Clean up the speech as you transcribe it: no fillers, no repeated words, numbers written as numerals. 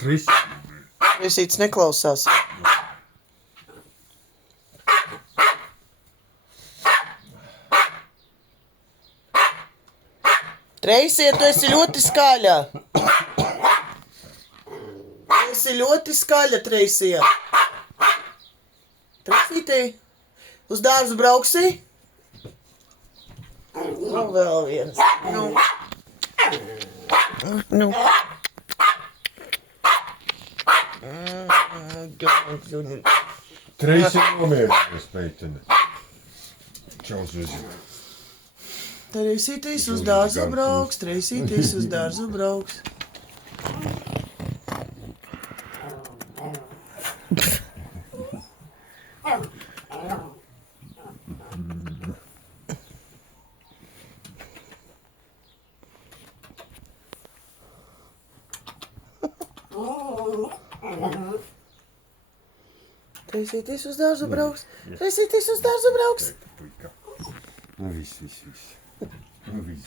Trīsītis neklausās. Treisija, tu esi ļoti skaļa. Tu esi ļoti skaļa, Treisija. Treisītī, uz dārzu brauksi? Nu, vēl viens. Nu. Treisija nomierinājies, meitene. Čaus uzņem. Treisītis uz dārzu brauks, Treisītis uz dārzu brauks. Treisītis uz dārzu brauks, Treisītis uz dārzu brauks. Nu, viss. Nu, viss.